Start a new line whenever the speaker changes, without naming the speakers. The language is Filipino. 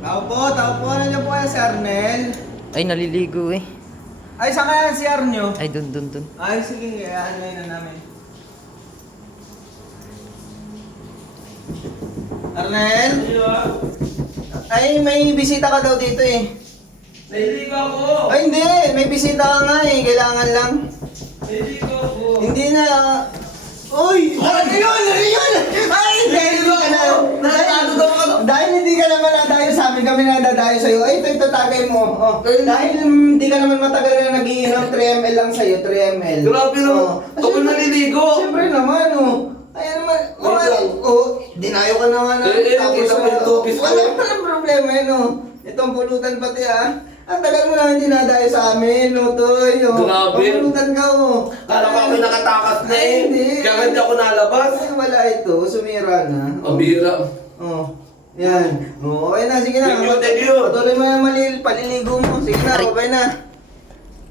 Tao po. Ano niyo po kaya si Arnel?
Ay, naliligo eh.
Ay, saan kaya si Arnyo?
Ay, dun.
Ay, sige, ano na namin. Arnel? Ay, may bisita ka daw dito eh.
Nahiligo ako!
Ay, hindi. May bisita ka nga eh. Kailangan lang.
Nahiligo ako!
Hindi na. Uy! Ano yun? Ay, dahil hindi ka na. Dahil hindi ka naman nadayo sa amin, kami nadadayo sa'yo. Ay, ito tagay mo. Oh. Dahil hindi ka naman matagal na nagiinom, 3 ml lang sa'yo, 3 ml.
Grabe naman. Ako naliligo.
Siyempre naman, oh. Ay, naman. Dinayo ka na nga na.
Kita mo yung tubis ko.
Walang problema yun, oh. Itong pulutan pati, ah. Ang tagal mo na hindi nadayo sa amin, no, Toy. Oh.
Grabe.
Pulutan ka, oh.
Kala ko ako nakatakas na
Ay,
eh.
hindi.
Kaya hindi ako nalabas.
Ay, wala ito. Sumira na.
Ang bira.
Oh. Yan. Oh, okay na. Sige na.
Thank you.
Patuloy mo yung paliligo mo. Sige na, babay na.